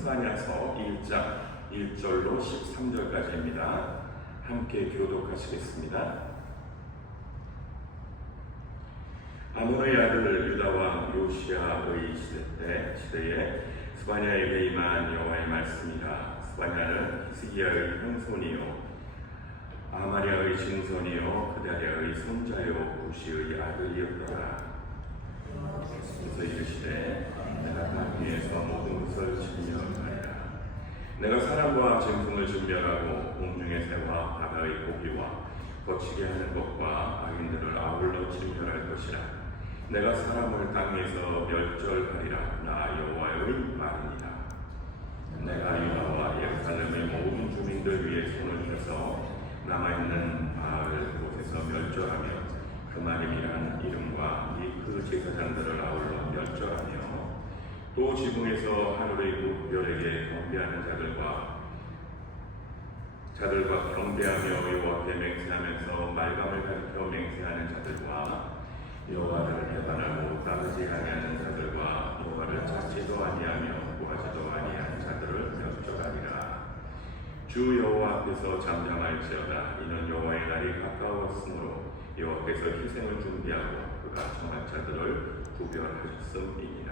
스바냐서 1장 1절로 13절까지입니다. 함께 교독하시겠습니다. 아몬의 아들 유다 왕 요시야의 시대에 스바냐에게 임한 여호와의 말씀이라. 스바냐는 히스기야의 형손이요 아마랴의 증손이요 그다랴의 손자요 우시의 아들이었더라. 그래서 이르시되 내가 땅 위에서 모든 것을 진멸하리라. 내가 사람과 짐승을 진멸하고 공중의 새와 바다의 고기와 거치게 하는 것과 악인들을 아울러 진멸할 것이라. 내가 사람을 땅에서 멸절하리라. 나 여호와의 말이니라. 내가 유다와 예루살렘의 모든 주민들 위에 손을 펴서 남아있는 바알 곳에서 멸절하며 그마림이라는 이름과 그 제사장들을 아울러 멸절하며 또 지붕에서 하늘의 무별에게 경배하는 자들과 경배하며 여호와께 맹세하면서 말감을 가리켜 맹세하는 자들과 여호와를 배반하고 따르지 아니하는 자들과 여호와를 찾지도 아니하며 구하지도 아니하는 자들을 멸절하리라. 주 여호와 앞에서 잠잠할지어다. 이는 여호와의 날이 가까웠으므로 여호와께서 희생을 준비하고 그가 정할 자들을 구별하셨음이니라.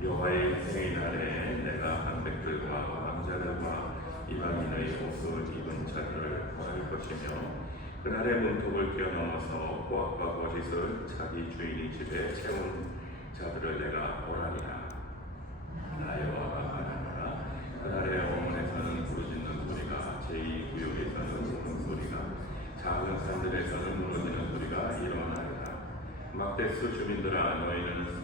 여호와의 희생의 날에 내가 방백들과 왕자들과 이방인의 옷을 입은 자들을 벌할 것이며 그날의 문턱을 뛰어넘어서 포악과 거짓을 자기 주인의 집에 채운 자들을 내가 벌하리라. 나 여호와가 말하노라. 그날의 어문에서는 부르짖는 소리가 제2구역에서는 우는 소리가 작은 산들에서는 무너지는 소리가 일어나리라. 막대수 주민들아 너희는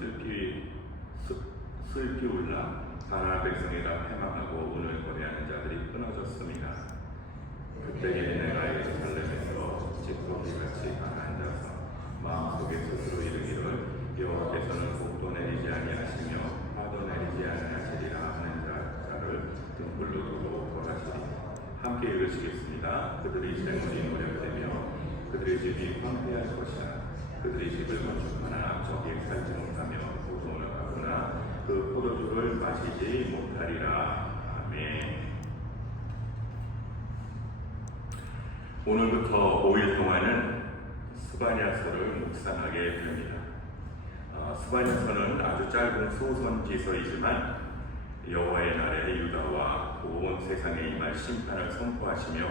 슬피 울라. 가나안 백성이라 패망하고 운을 거래하는 자들이 끊어졌습니다. 그때에 내가 예루살렘에서 찌꺼기같이 가라앉아서 마음속에 스스로 이르기를 여호와께서는 복도 내리지 아니하시며 화도 내리지 아니하시리라 하는 자를 등불로 두고 벌하시리. 함께 읽으시겠습니다. 그들의 생물이 노력되며 그들의 집이 황폐할 것이라. 그들의 집을 건축하나 저기에 살지 못하며 보존을 하거나 그 포도주를 마시지 못하리라. 아멘. 오늘부터 5일 동안은 스바냐서를 묵상하게 됩니다. 스바냐서는 아주 짧은 소선지서이지만 여호와의 날에 유다와 온 세상에 임할 심판을 선포하시며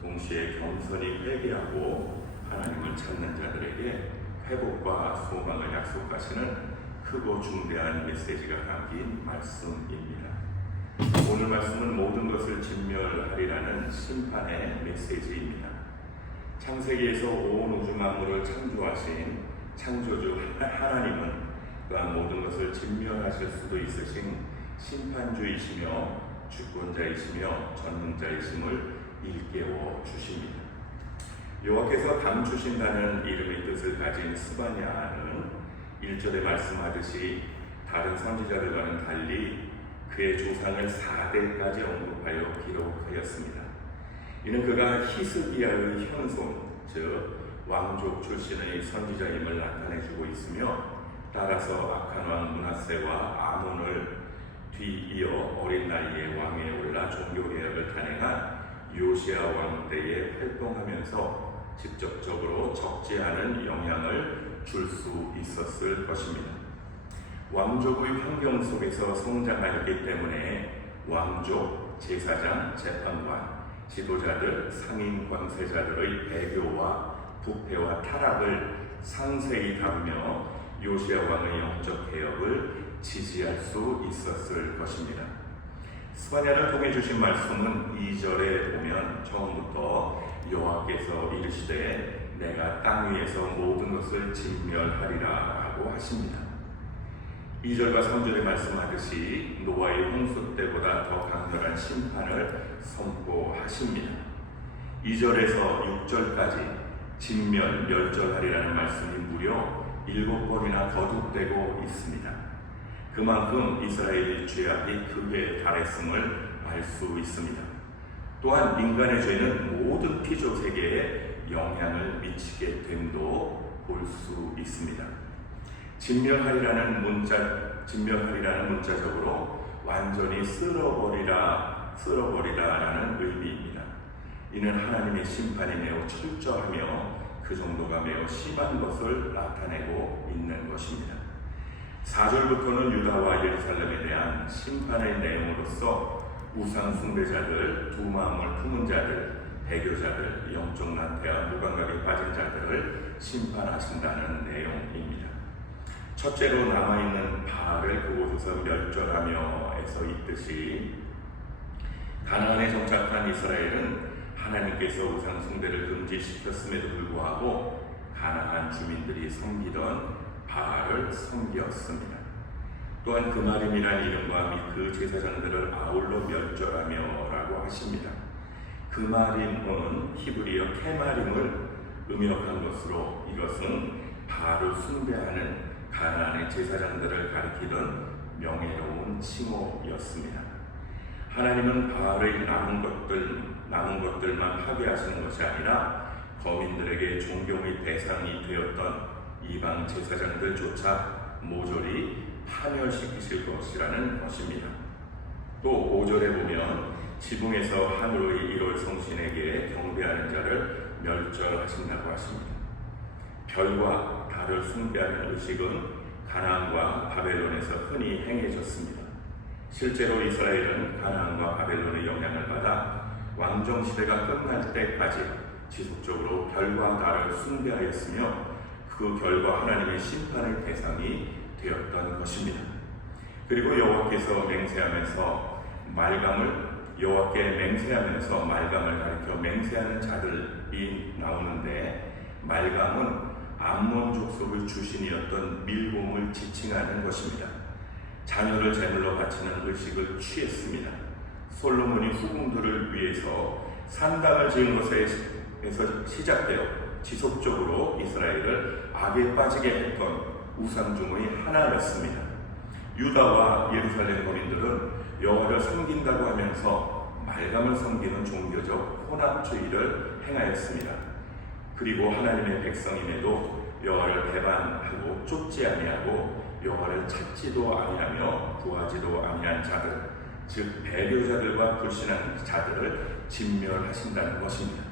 동시에 겸손히 회개하고 하나님을 찾는 자들에게 회복과 소망을 약속하시는 크고 중대한 메시지가 담긴 말씀입니다. 오늘 말씀은 모든 것을 진멸하리라는 심판의 메시지입니다. 창세기에서 온 우주 만물을 창조하신 창조주 하나님은 또한 모든 것을 진멸하실 수도 있으신 심판주이시며 주권자이시며 전능자이심을 일깨워 주십니다. 여호와께서 감추신다는 이름의 뜻을 가진 스바냐는 1절에 말씀하듯이 다른 선지자들과는 달리 그의 조상을 4대까지 언급하여 기록하였습니다. 이는 그가 히스기야의 형손, 즉 왕족 출신의 선지자임을 나타내주고 있으며 따라서 악한 왕 므낫세와 아몬을 뒤이어 어린 나이에 왕에 올라 종교개혁을 단행한 요시야 왕 때에 활동하면서 직접적으로 적지 않은 영향을 줄 수 있었을 것입니다. 왕족의 환경 속에서 성장하였기 때문에 왕족, 제사장, 재판관, 지도자들, 상인 권세자들의 배교와 부패와 타락을 상세히 다루며 요시야 왕의 영적 개혁을 지지할 수 있었을 것입니다. 스바냐를 통해 주신 말씀은 2절에 보면 처음부터 여호와께서 이르시되 내가 땅 위에서 모든 것을 진멸하리라 라고 하십니다. 2절과 3절에 말씀하듯이 노아의 홍수 때보다 더 강렬한 심판을 선포하십니다. 2절에서 6절까지 진멸, 멸절하리라는 말씀이 무려 7번이나 거듭되고 있습니다. 그만큼 이스라엘의 죄악이 극에 달했음을 알 수 있습니다. 또한 인간의 죄는 모든 피조 세계에 영향을 미치게 됨도 볼 수 있습니다. 진멸하리라는 문자적으로 완전히 쓸어버리라라는 의미입니다. 이는 하나님의 심판이 매우 철저하며 그 정도가 매우 심한 것을 나타내고 있는 것입니다. 4절부터는 유다와 예루살렘에 대한 심판의 내용으로서 우상 숭배자들, 두 마음을 품은 자들, 배교자들, 영적 나태와 무감각에 빠진 자들을 심판하신다는 내용입니다. 첫째로 남아있는 바알을 그곳에서 멸절하며에서 있듯이 가나안에 정착한 이스라엘은 하나님께서 우상 숭배를 금지시켰음에도 불구하고 가나안 주민들이 섬기던 바알을 섬겼습니다. 또한 그마림이라는 이름과 및 그 제사장들을 아울러 멸절하며라고 하십니다. 그마림은 히브리어 케마림을 음역한 것으로 이것은 바알을 숭배하는 가나안의 제사장들을 가리키던 명예로운 칭호였습니다. 하나님은 바알의 남은 것들만 파괴하시는 것이 아니라 거민들에게 존경의 대상이 되었던 이방 제사장들조차 모조리 파멸시키실 것이라는 것입니다. 또 5절에 보면 지붕에서 하늘의 1월 성신에게 경배하는 자를 멸절하신다고 하십니다. 별과 달을 숭배하는 의식은 가나안과 바벨론에서 흔히 행해졌습니다. 실제로 이스라엘은 가나안과 바벨론의 영향을 받아 왕정시대가 끝날 때까지 지속적으로 별과 달을 숭배하였으며 그 결과 하나님의 심판의 대상이 되었던 것입니다. 그리고 여호와께 맹세하면서 말감을 가리켜 맹세하는 자들이 나오는데, 말감은 암몬 족속의 주신이었던 밀곰을 지칭하는 것입니다. 자녀를 제물로 바치는 의식을 취했습니다. 솔로몬이 후궁들을 위해서 산당을 지은 것에서 시작되어 지속적으로 이스라엘을 악에 빠지게 했던 우상 중의 하나였습니다. 유다와 예루살렘 거민들은 여호와를 섬긴다고 하면서 말감을 섬기는 종교적 혼합주의를 행하였습니다. 그리고 하나님의 백성임에도 여호와를 배반하고 쫓지 아니하고 여호와를 찾지도 아니하며 구하지도 아니한 자들, 즉 배교자들과 불신한 자들을 진멸하신다는 것입니다.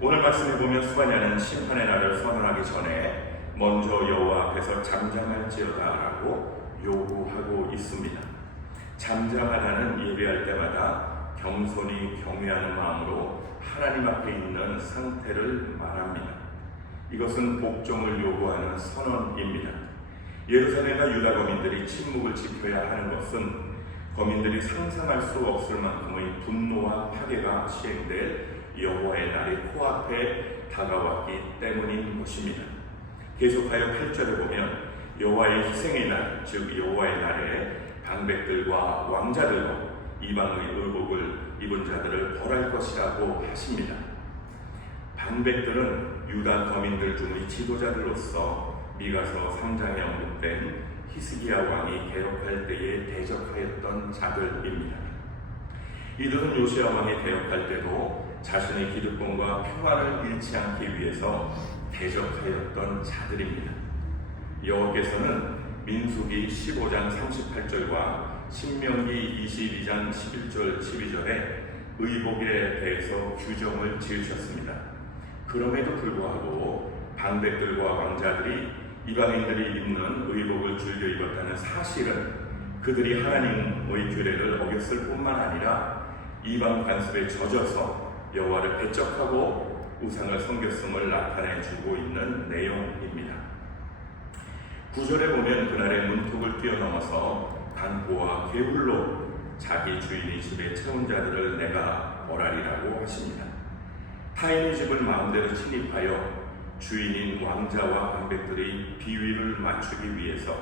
오늘 말씀해 보면 스바냐는 심판의 날을 선언하기 전에 먼저 여호와 앞에서 잠잠할지어다라고 요구하고 있습니다. 잠잠하다는 예배할 때마다 겸손히 경외하는 마음으로 하나님 앞에 있는 상태를 말합니다. 이것은 복종을 요구하는 선언입니다. 예루살렘과 유다 거민들이 침묵을 지켜야 하는 것은 거민들이 상상할 수 없을 만큼의 분노와 파괴가 시행될 여호와의 날이 코앞에 다가왔기 때문인 것입니다. 계속하여 8절에 보면 여호와의 희생의 날, 즉 여호와의 날에 방백들과 왕자들과 이방의 의복을 입은 자들을 벌할 것이라고 하십니다. 방백들은 유다 거민들 중의 지도자들로서 미가서 3장에 언급된 히스기야 왕이 개혁할 때에 대적하였던 자들입니다. 이들은 요시야 왕이 개혁할 때도 자신의 기득권과 평화를 잃지 않기 위해서 대적하였던 자들입니다. 여호와께서는 민수기 15장 38절과 신명기 22장 11절 12절에 의복에 대해서 규정을 지으셨습니다. 그럼에도 불구하고 방백들과 왕자들이 이방인들이 입는 의복을 즐겨 입었다는 사실은 그들이 하나님의 규례를 어겼을 뿐만 아니라 이방 관습에 젖어서 여호와를 배척하고 우상을 섬겼음을 나타내주고 있는 내용입니다. 9절에 보면 그날의 문턱을 뛰어넘어서 강포와 개울로 자기 주인의 집에 채운 자들을 내가 벌하리라고 하십니다. 타인의 집을 마음대로 침입하여 주인인 왕자와 방백들의 비위를 맞추기 위해서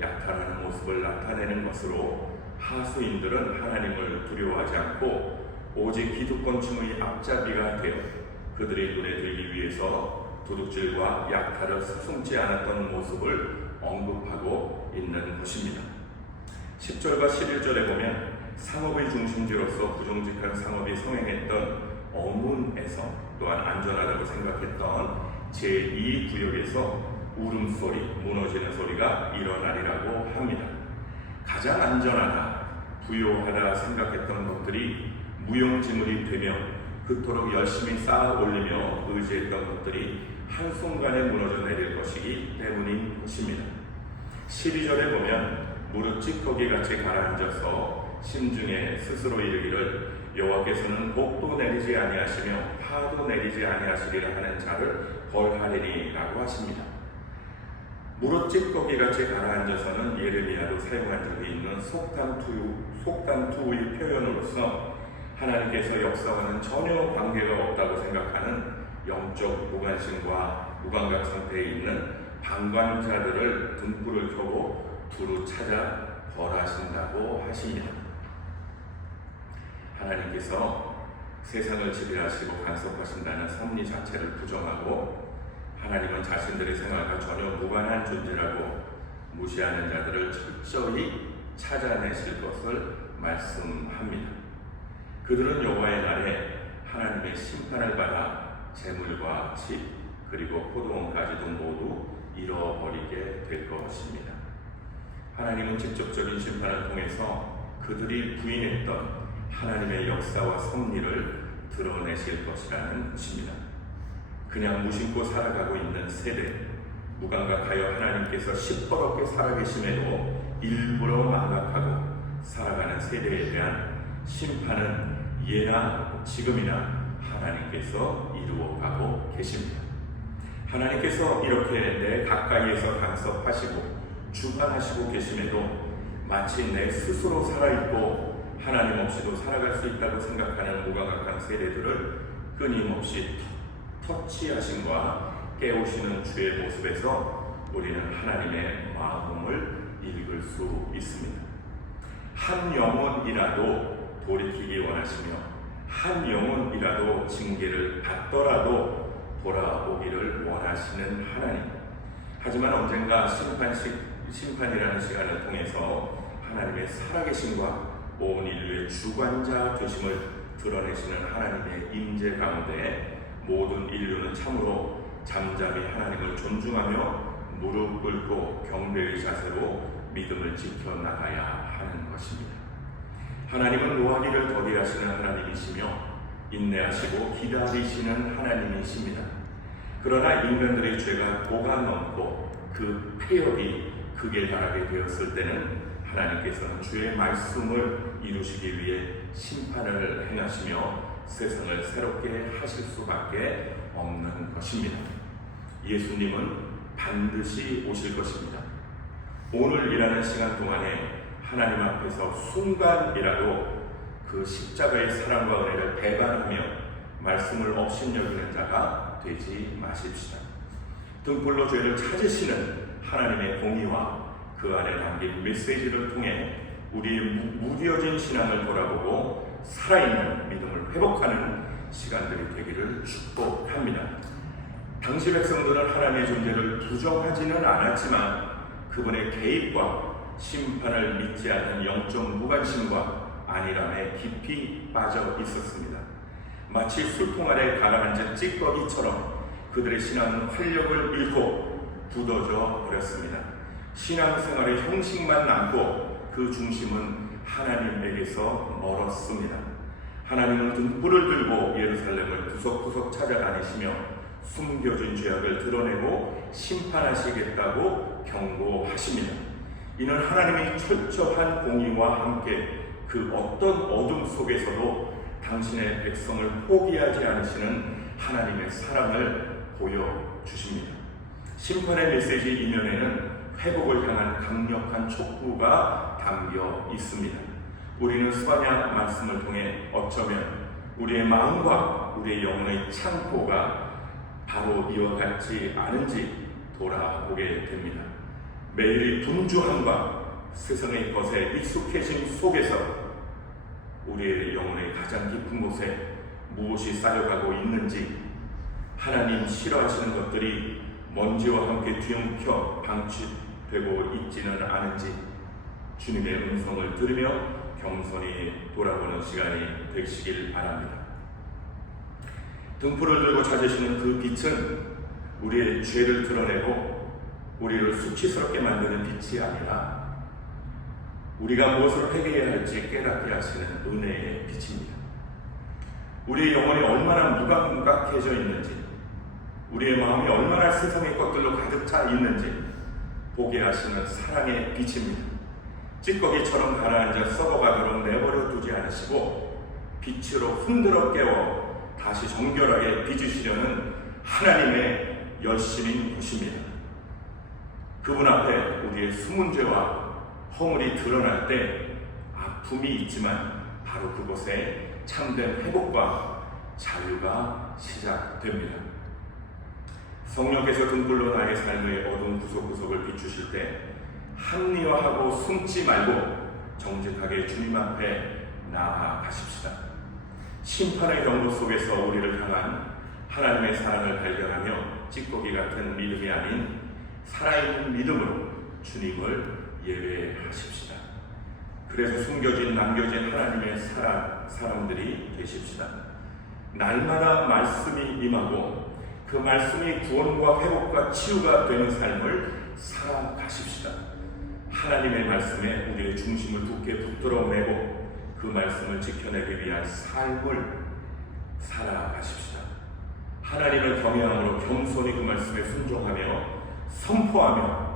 약탈하는 모습을 나타내는 것으로 하수인들은 하나님을 두려워하지 않고 오직 기득권층의 앞잡이가 되어 그들의 눈에 들기 위해서 도둑질과 약탈을 숨지 않았던 모습을 언급하고 있는 것입니다. 10절과 11절에 보면 상업의 중심지로서 부정직한 상업이 성행했던 어문에서 또한 안전하다고 생각했던 제2구역에서 울음소리, 무너지는 소리가 일어나리라고 합니다. 가장 안전하다, 부요하다 생각했던 것들이 무용지물이 되며 그토록 열심히 쌓아 올리며 의지했던 것들이 한순간에 무너져 내릴 것이기 때문인 것입니다. 12절에 보면 무릇 찌꺼기같이 가라앉아서 심중에 스스로 이르기를 여호와께서는 복도 내리지 아니하시며 파도 내리지 아니하시리라 하는 자를 벌하리니 라고 하십니다. 무릇 찌꺼기같이 가라앉아서는 예레미야도 사용한 적이 있는 속담투의 표현으로서 하나님께서 역사와는 전혀 관계가 없다고 생각하는 영적 무관심과 무감각 상태에 있는 방관자들을 등불을 켜고 두루 찾아 벌하신다고 하십니다. 하나님께서 세상을 지배하시고 간섭하신다는 섭리 자체를 부정하고 하나님은 자신들의 생활과 전혀 무관한 존재라고 무시하는 자들을 철저히 찾아내실 것을 말씀합니다. 그들은 여호와의 날에 하나님의 심판을 받아 재물과 집 그리고 포도원까지도 모두 잃어버리게 될 것입니다. 하나님은 직접적인 심판을 통해서 그들이 부인했던 하나님의 역사와 섭리를 드러내실 것이라는 것입니다. 그냥 무심코 살아가고 있는 세대, 무감각하여 하나님께서 시퍼렇게 살아계심에도 일부러 망각하고 살아가는 세대에 대한 심판은 예나 지금이나 하나님께서 이루어가고 계십니다. 하나님께서 이렇게 내 가까이에서 간섭하시고 주관하시고 계심에도 마치 내 스스로 살아있고 하나님 없이도 살아갈 수 있다고 생각하는 무감각한 세대들을 끊임없이 터치하심과 깨우시는 주의 모습에서 우리는 하나님의 마음을 읽을 수 있습니다. 한 영혼이라도 돌이키기 원하시며 한 영혼이라도 징계를 받더라도 돌아오기를 원하시는 하나님. 하지만 언젠가 심판이라는 시간을 통해서 하나님의 살아계심과 온 인류의 주관자 되심을 드러내시는 하나님의 임재 가운데 모든 인류는 참으로 잠잠히 하나님을 존중하며 무릎 꿇고 경배의 자세로 믿음을 지켜나가야 하는 것입니다. 하나님은 노하기를 더디하시는 하나님이시며 인내하시고 기다리시는 하나님이십니다. 그러나 인간들의 죄가 도가 넘고 그 폐역이 극에 달하게 되었을 때는 하나님께서는 주의 말씀을 이루시기 위해 심판을 행하시며 세상을 새롭게 하실 수밖에 없는 것입니다. 예수님은 반드시 오실 것입니다. 오늘 일하는 시간 동안에 하나님 앞에서 순간이라도 그 십자가의 사랑과 은혜를 배반하며 말씀을 업신여기는 자가 되지 마십시다. 등불로 죄를 찾으시는 하나님의 공의와 그 안에 담긴 메시지를 통해 우리의 무뎌진 신앙을 돌아보고 살아있는 믿음을 회복하는 시간들이 되기를 축복합니다. 당시 백성들은 하나님의 존재를 부정하지는 않았지만 그분의 개입과 심판을 믿지 않는 영적 무관심과 안일함에 깊이 빠져 있었습니다. 마치 술통 아래 가라앉은 찌꺼기처럼 그들의 신앙은 활력을 잃고 굳어져 버렸습니다. 신앙생활의 형식만 남고 그 중심은 하나님에게서 멀었습니다. 하나님은 등불을 들고 예루살렘을 구석구석 찾아다니시며 숨겨진 죄악을 드러내고 심판하시겠다고 경고하십니다. 이는 하나님이 철저한 공의와 함께 그 어떤 어둠 속에서도 당신의 백성을 포기하지 않으시는 하나님의 사랑을 보여주십니다. 심판의 메시지 이면에는 회복을 향한 강력한 촉구가 담겨 있습니다. 우리는 스바냐 말씀을 통해 어쩌면 우리의 마음과 우리의 영혼의 창고가 바로 이와 같지 않은지 돌아보게 됩니다. 매일의 분주함과 세상의 것에 익숙해진 속에서 우리의 영혼의 가장 깊은 곳에 무엇이 쌓여가고 있는지, 하나님 싫어하시는 것들이 먼지와 함께 뒤엉켜 방치되고 있지는 않은지 주님의 음성을 들으며 겸손히 돌아보는 시간이 되시길 바랍니다. 등불을 들고 찾으시는 그 빛은 우리의 죄를 드러내고 우리를 수치스럽게 만드는 빛이 아니라 우리가 무엇을 회개해야 할지 깨닫게 하시는 은혜의 빛입니다. 우리의 영혼이 얼마나 무감각해져 있는지, 우리의 마음이 얼마나 세상의 것들로 가득 차 있는지 보게 하시는 사랑의 빛입니다. 찌꺼기처럼 가라앉아 썩어가도록 내버려 두지 않으시고 빛으로 흔들어 깨워 다시 정결하게 빚으시려는 하나님의 열심인 것입니다. 그분 앞에 우리의 숨은 죄와 허물이 드러날 때 아픔이 있지만 바로 그곳에 참된 회복과 자유가 시작됩니다. 성령께서 등불로 나의 삶의 어두운 구석구석을 비추실 때 합리화하고 숨지 말고 정직하게 주님 앞에 나아가십시다. 심판의 경로 속에서 우리를 향한 하나님의 사랑을 발견하며 찌꺼기 같은 믿음이 아닌 살아있는 믿음으로 주님을 예배하십시다. 그래서 숨겨진 남겨진 하나님의 사람들이 되십시다. 날마다 말씀이 임하고 그 말씀이 구원과 회복과 치유가 되는 삶을 살아가십시다. 하나님의 말씀에 우리의 중심을 굳게 붙들어 매고 그 말씀을 지켜내기 위한 삶을 살아가십시다. 하나님을 경외함으로 겸손히 그 말씀에 순종하며 선포하며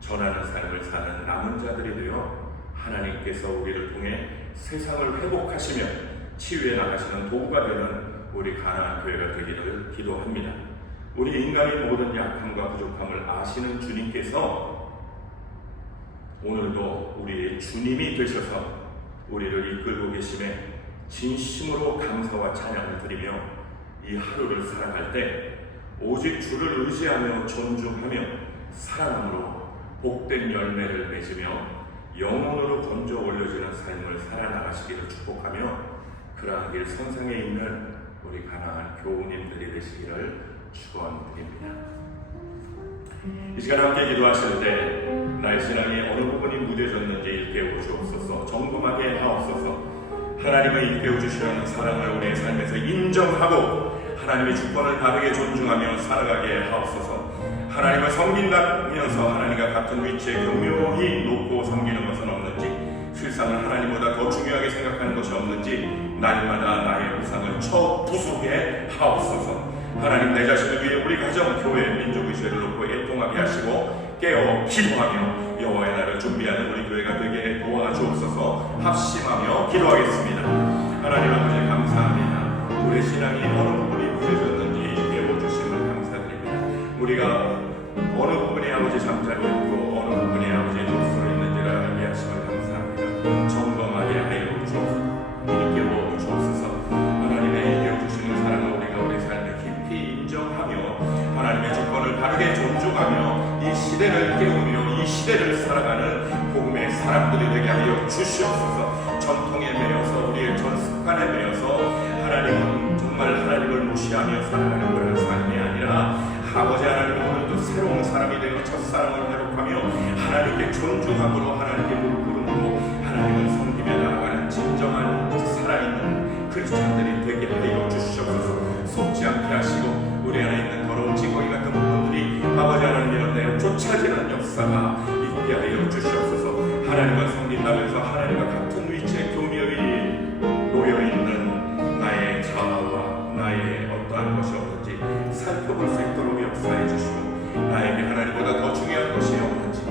전하는 삶을 사는 남은 자들이 되어 하나님께서 우리를 통해 세상을 회복하시며 치유해 나가시는 도구가 되는 우리 가나안 교회가 되기를 기도합니다. 우리 인간의 모든 약함과 부족함을 아시는 주님께서 오늘도 우리의 주님이 되셔서 우리를 이끌고 계심에 진심으로 감사와 찬양을 드리며 이 하루를 살아갈 때 오직 주를 의지하며 존중하며 사랑함으로 복된 열매를 맺으며 영혼으로 건져 올려지는 삶을 살아나가시기를 축복하며 그러한 길 선상에 있는 우리 가나안 교우님들이 되시기를 축원드립니다. 이 시간 함께 기도하실 때 나의 신앙이 어느 부분이 무뎌졌는지 일깨워 주옵소서. 점검하게 하옵소서. 하나님의 일깨워 주시는 사랑을 우리의 삶에서 인정하고 하나님의 주권을 바르게 존중하며 살아가게 하옵소서. 하나님을 섬긴다면서 하나님과 같은 위치에 교묘히 놓고 섬기는 것은 없는지, 실상을 하나님보다 더 중요하게 생각하는 것이 없는지 날마다 나의 우상을 부수게 하옵소서. 하나님, 내 자신을 위해 우리 가정, 교회, 민족의식을 놓고 애통하게 하시고 깨어 기도하며 여호와의 날을 준비하는 우리 교회가 되게 도와주옵소서. 합심하며 기도하겠습니다. 하나님 아버지 감사합니다. 우리의 신앙이 어느 부분이 무뎌졌는지 깨워주심을 감사드립니다. 우리가 어느 부분에 아버지 잠자고 있고 어느 부분에 아버지 녹슬어 있는지를 이해하심을 감사합니다. 점검하게 하여 주옵소서. 일깨워 주옵소서. 하나님의 일깨워 주시는 사랑을 우리가 우리 삶에 깊이 인정하며 하나님의 주권을 바르게 존중하며 이 시대를 깨우며 이 시대를 살아가는 복음의 사람들이 되게 하여 주시옵소서. 전통에 매여서 우리의 전 습관에 매여서 하나님은 정말 하나님을 무시하며 살아가는 그런 삶이 아니라 아버지 하나님, 오늘도 새로운 사람이 되어 첫사랑을 회복하며 하나님께 존중함으로 하나님께 무릎 꿇음으로 하나님을 섬기며 나아가는 진정한 살아있는 크리스천들이 되게 하여 주시옵소서. 속지 않게 하시고 우리 안에 있는 더러운 찌꺼기 같은 부분들이 아버지 하나님의 내어 쫓아지는 역사가 있게 하여 주시옵소서. 하나님을 섬긴다면서 하나님과 같은 위치에 교묘히 놓여있는 나의 자아와 나의 어떠한 것이 없는지 살펴볼 수 있도록 역사해 주시고, 나에게 하나님보다 더 중요한 것이 없는지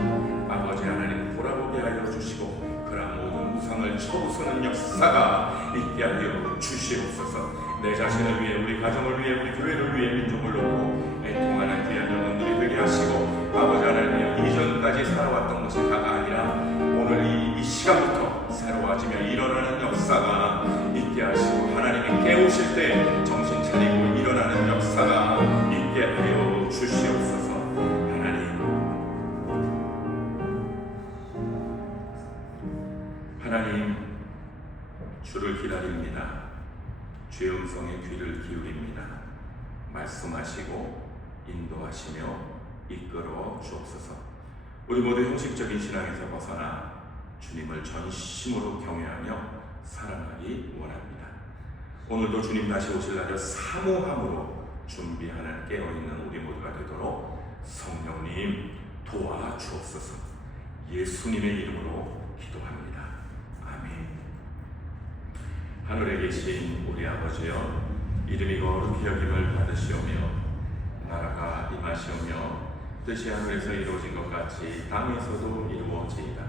아버지 하나님 돌아보게 하여 주시고, 그러한 모든 우상을 쳐부수는 역사가 있게 하여 주시옵소서. 내 자신을 위해, 우리 가정을 위해, 우리 교회를 위해, 민족을 놓고 애통하는 귀한 영혼들이 되게 하시고, 아버지 하나님 이전까지 살아왔던 것이 다가 아니라 오늘 이 시간부터 새로워지며 일어나는 역사가 있게 하시고, 하나님이 깨우실 때 정신 차리고 일어나는 역사가 있게 하여 주시옵소서. 하나님, 주를 기다립니다. 주의 음성에 귀를 기울입니다. 말씀하시고 인도하시며 이끌어 주옵소서. 우리 모두 형식적인 신앙에서 벗어나 주님을 전심으로 경외하며 살아가기 원합니다. 오늘도 주님 다시 오실 날을 사모함으로 준비하는 깨어있는 우리 모두가 되도록 성령님 도와주옵소서. 예수님의 이름으로 기도합니다. 아멘. 하늘에 계신 우리 아버지여, 이름이 거룩히 여김을 받으시오며 나라가 임하시오며 뜻이 하늘에서 이루어진 것 같이 땅에서도 이루어지이다.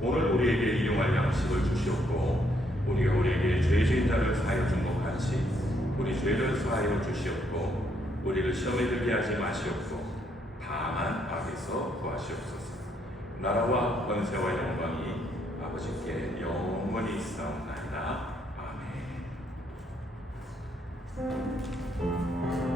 오늘 우리에게 일용할 양식을 주시옵고 우리가 우리에게 죄 지은 자를 사하여 준 것 같이 우리 죄를 사하여 주시옵고 우리를 시험에 들게 하지 마시옵고 다만 악에서 구하시옵소서. 나라와 권세와 영광이 아버지께 영원히 있사옵나이다. 아멘.